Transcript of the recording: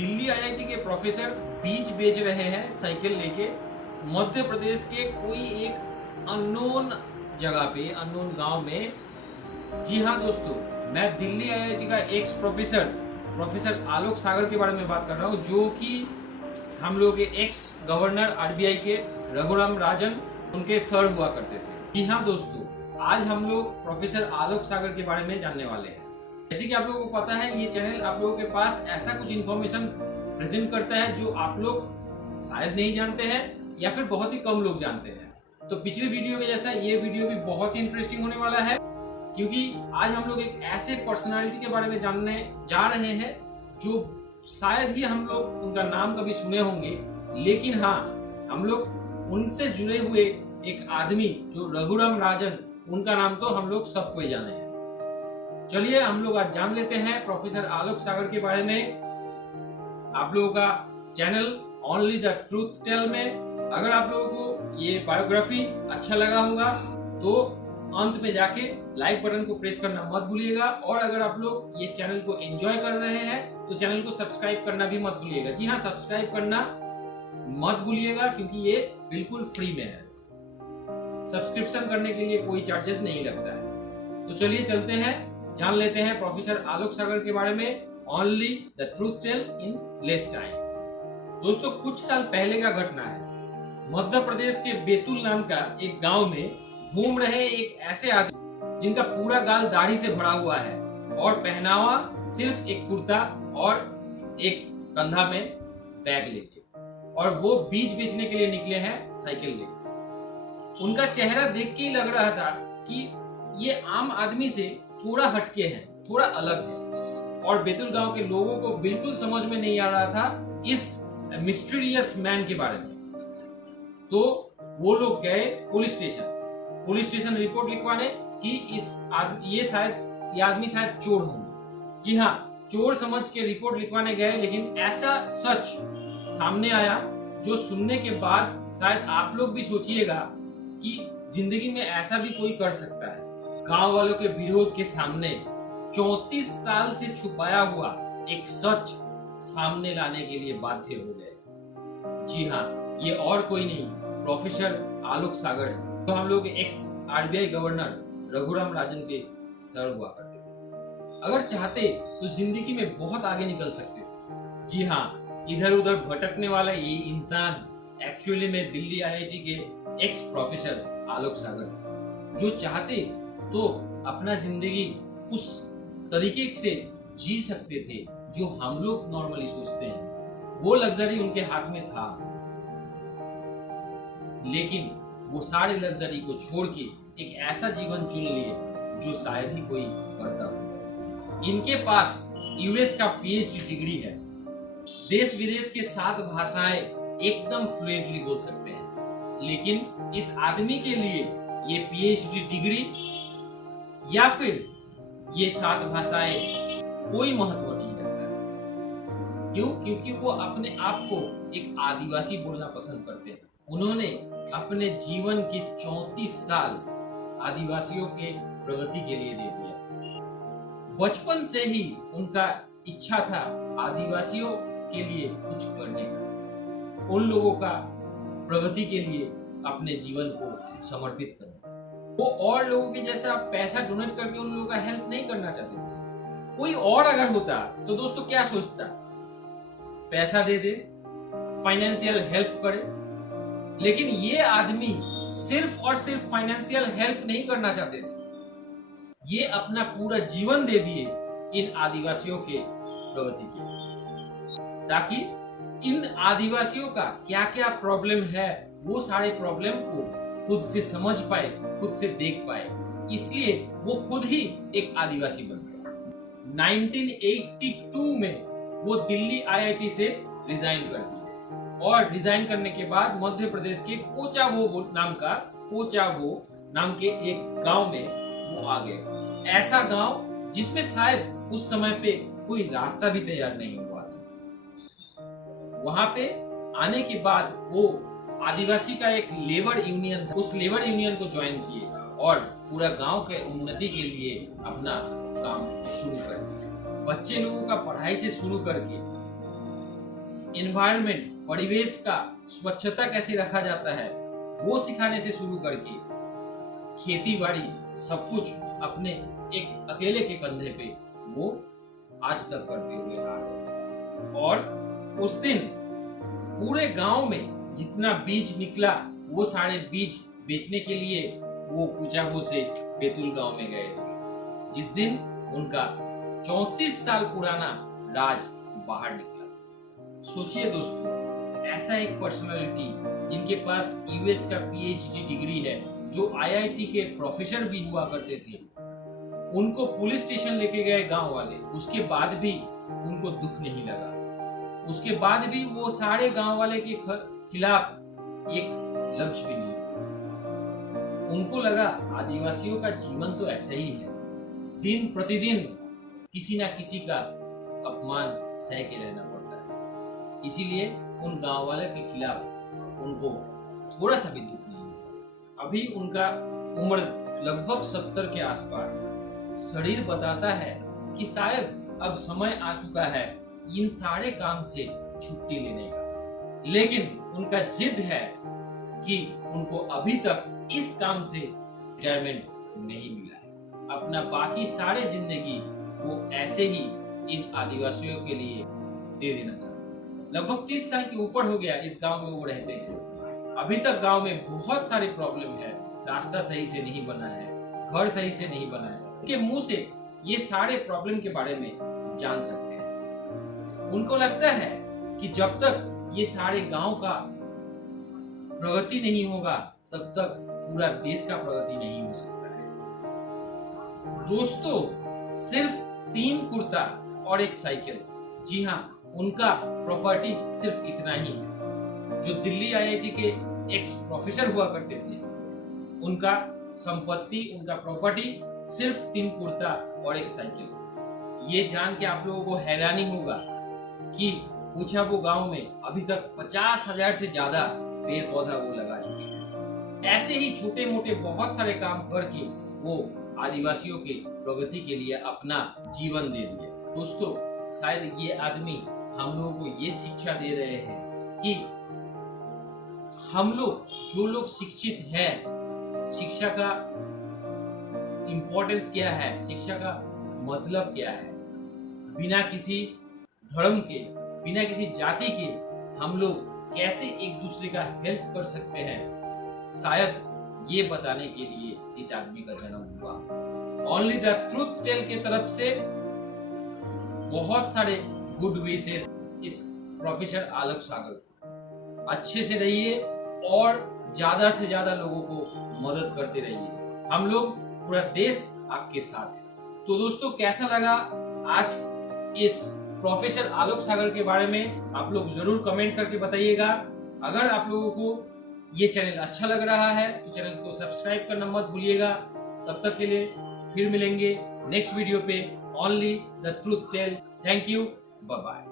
Delhi IIT के professor बीज बेच रहे हैं साइकिल लेके मध्य प्रदेश के कोई एक अननोन जगह पे, अननोन गांव में। जी हाँ दोस्तों, मैं दिल्ली आईआईटी का एक्स प्रोफेसर आलोक सागर के बारे में बात कर रहा हूँ, जो कि हम लोग के एक्स गवर्नर आरबीआई के रघुराम राजन उनके सर हुआ करते थे। जी हाँ दोस्तों, आज हम लोग प्रोफेसर आलोक सागर के बारे में जानने वाले हैं। जैसे कि आप लोगों को पता है, ये चैनल आप लोगों के पास ऐसा कुछ इन्फॉर्मेशन प्रेजेंट करता है जो आप लोग शायद नहीं जानते हैं या फिर बहुत ही कम लोग जानते हैं। तो पिछले वीडियो के जैसा ये वीडियो भी बहुत ही इंटरेस्टिंग होने वाला है, क्योंकि आज हम लोग एक ऐसे पर्सनालिटी के बारे में जानने जा रहे हैं जो शायद ही हम लोग उनका नाम कभी सुने होंगे, लेकिन हाँ, हम लोग उनसे जुड़े हुए एक आदमी जो रघुराम राजन, उनका नाम तो हम लोग सबको जाने हैं। चलिए हम लोग आज जान लेते हैं प्रोफेसर आलोक सागर के बारे में। आप लोगों का channel only the truth tell में अगर आप लोगों को ये बायोग्राफी अच्छा लगा होगा तो अंत में जाके लाइक बटन को प्रेस करना मत भूलिएगा, और अगर आप लोग ये चैनल को एंजॉय कर रहे हैं तो चैनल को सब्सक्राइब करना भी मत भूलिएगा। जी हाँ, सब्सक्राइब करना मत भूलिएगा, क्योंकि ये बिल्कुल फ्री में है। सब्सक्रिप्शन करने के लिए कोई चार्जेस नहीं लगता है। तो चलिए चलते हैं, जान लेते हैं प्रोफेसर आलोक सागर के बारे में। Only the truth tell in less time. दोस्तों, कुछ साल पहले का घटना है। मध्य प्रदेश के बैतूल नाम का एक गांव में घूम रहे एक ऐसे आदमी जिनका पूरा गाल दाढ़ी से भरा हुआ है और पहनावा सिर्फ एक कुर्ता और एक कंधा में बैग लेके, और वो बीज बेचने के लिए निकले हैं साइकिल लेके। उनका चेहरा देख के ही लग रहा था कि ये आम आदमी से थोड़ा हटके हैं, थोड़ा अलग है, और बैतूल गांव के लोगों को बिल्कुल समझ में नहीं आ रहा था इस मिस्टीरियस मैन के बारे में। तो वो लोग गए पुलिस स्टेशन रिपोर्ट लिखवाने कि ये आदमी शायद चोर होंगे। जी हाँ, चोर समझ के रिपोर्ट लिखवाने गए, लेकिन ऐसा सच सामने आया जो सुनने के बाद शायद आप लोग भी सोचिएगा कि जिंदगी में ऐसा भी कोई कर सकता है। गांव वालों के विरोध के सामने 34 साल से छुपाया हुआ एक सच सामने लाने के लिए बाध्य हो गए। जी हाँ, ये और कोई नहीं, प्रोफेसर आलोक सागर है, तो हम लोग x RBI governor Raghuram Rajan के सर हुआ करते थे। अगर चाहते तो जिंदगी में बहुत आगे निकल सकते थे। जी हाँ, इधर उधर भटकने वाला ये इंसान एक्चुअली में दिल्ली आईआईटी के एक्स प्रोफेसर आलोक सागर, जो चाहते तो अपना जिंदगी उस तरीके से जी सकते थे जो हम लोग नॉर्मली सोचते हैं। वो लग्जरी उनके हाथ में था, लेकिन वो सारे लग्जरी को छोड़ के एक ऐसा जीवन चुन लिए जो शायद ही कोई करता हो। इनके पास यूएस का पीएचडी डिग्री है, देश विदेश के 7 भाषाएं एकदम फ्लुएंटली बोल सकते हैं, लेकिन इस आदमी के लिए ये पीएचडी डिग्री या फिर ये 7 भाषाएं कोई महत्व नहीं रखता है। क्यों? क्योंकि वो अपने आप को एक आदिवासी बोलना पसंद करते हैं। उन्होंने अपने जीवन के 34 साल आदिवासियों के प्रगति के लिए दे दिया। बचपन से ही उनका इच्छा था आदिवासियों के लिए कुछ करने का, उन लोगों का प्रगति के लिए अपने जीवन को समर्पित करना। वो और लोगों के जैसा पैसा डोनेट करके उन लोगों का हेल्प नहीं करना चाहते थे। कोई और अगर होता तो दोस्तों क्या सोचता, पैसा दे दे, फाइनेंशियल हेल्प करे, लेकिन ये आदमी सिर्फ और सिर्फ फाइनेंशियल हेल्प नहीं करना चाहते थे, ये अपना पूरा जीवन दे दिए इन आदिवासियों के प्रगति के, ताकि इन आदिवासियों का क्या क्या प्रॉब्लम है वो सारे प्रॉब्लम को खुद से समझ पाए, खुद से देख पाए। इसलिए वो खुद ही एक आदिवासी बन गए। 1982 में वो दिल्ली आईआईटी से रिजाइन कर दिए, और रिजाइन करने के बाद मध्य प्रदेश के कोचावो नाम के एक गांव में वो आ गए। ऐसा गांव जिसमें शायद उस समय पे कोई रास्ता भी तैयार नहीं हुआ था। वहां पे आने के बाद वो आदिवासी का एक लेबर यूनियन था, उस लेबर यूनियन को ज्वाइन किए और पूरा गांव के उन्नति के लिए अपना काम शुरू कर दिया। बच्चे लोगों का पढ़ाई से शुरू करके एनवायरनमेंट, परिवेश का स्वच्छता कैसे रखा जाता है वो सिखाने से शुरू करके खेती बाड़ी सब कुछ अपने एक अकेले के कंधे पे वो आज तक करते हुए आ रहे हैं। और उस दिन पूरे गांव में जितना बीज निकला वो सारे बीज बेचने के लिए वो कुचाबो से बैतूल गांव में गए थे, जिस दिन उनका 34 साल पुराना राज बाहर निकला। सोचिए दोस्तों, ऐसा एक पर्सनालिटी जिनके पास यूएस का पीएचडी डिग्री है, जो आईआईटी के प्रोफेसर भी हुआ करते थे, उनको पुलिस स्टेशन लेके गए गांव वाले, उसके बाद भी उनको दुख नहीं लगा। उसके बाद भी वो सारे गांव वाले के खिलाफ एक लफ्ज भी नहीं। उनको लगा आदिवासियों का जीवन तो ऐसा ही है, दिन प्रतिदिन किसी ना किसी का अपमान सह के रहना पड़ता है, इसीलिए उन गांव वाले के खिलाफ उनको थोड़ा सा भी दुख नहीं है। अभी उनका उम्र लगभग 70 के आसपास। शरीर बताता है कि शायद अब समय आ चुका है इन सारे काम से छुट्टी लेने का, लेकिन उनका जिद है कि उनको अभी तक इस काम से रिटायरमेंट नहीं मिला है। अपना बाकी सारे जिंदगी वो ऐसे ही इन आदिवासियों के लिए दे देना चाहते हैं। लगभग 30 साल के ऊपर हो गया इस गांव में वो रहते हैं। अभी तक गांव में बहुत सारे प्रॉब्लम है, रास्ता सही से नहीं बना है, घर सही से नहीं बना है। उनके मुंह से ये सारे प्रॉब्लम के बारे में जान सकते हैं। उनको लगता है कि जब तक ये सारे गांव का प्रगति नहीं होगा तब तक पूरा देश का प्रगति नहीं हो सकता है। दोस्तों, सिर्फ 3 कुर्ता और एक साइकिल, जी हाँ, उनका प्रॉपर्टी सिर्फ इतना ही है। जो दिल्ली आईआईटी के एक्स प्रोफेसर हुआ करते थे, उनका संपत्ति, उनका प्रॉपर्टी सिर्फ 3 कुर्ता और एक साइकिल। ये जान के आप लोगों को हैरानी होगा कि कुचाबो गांव में अभी तक 50,000 से ज्यादा पेड़ पौधा वो लगा चुके हैं। ऐसे ही छोटे मोटे बहुत सारे काम करके वो आदिवासियों के प्रगति के लिए अपना जीवन दे दिए। दोस्तों, शायद ये आदमी हम लोगों को ये शिक्षा दे रहे हैं कि हम लोग जो लोग शिक्षित हैं, शिक्षा का इम्पोर्टेंस क्या है, शिक्षा का मतलब क्या है, बिना किसी धर्म के, बिना किसी जाति के हम लोग कैसे एक दूसरे का हेल्प कर सकते हैं, शायद ये बताने के लिए इस आदमी का जन्म हुआ। ओनली द ट्रूथ टेल के तरफ से बहुत सारे गुड विशेस इस प्रोफेसर आलोक सागर को। अच्छे से रहिए और ज्यादा से ज्यादा लोगों को मदद करते रहिए। हम लोग, पूरा देश आपके साथ है। तो दोस्तों, कैसा लगा आज इस प्रोफेसर आलोक सागर के बारे में आप लोग जरूर कमेंट करके बताइएगा। अगर आप लोगों को ये चैनल अच्छा लग रहा है तो चैनल को सब्सक्राइब करना मत भूलिएगा। तब तक के लिए फिर मिलेंगे नेक्स्ट वीडियो पे। Only the truth tell. Thank you, bye bye.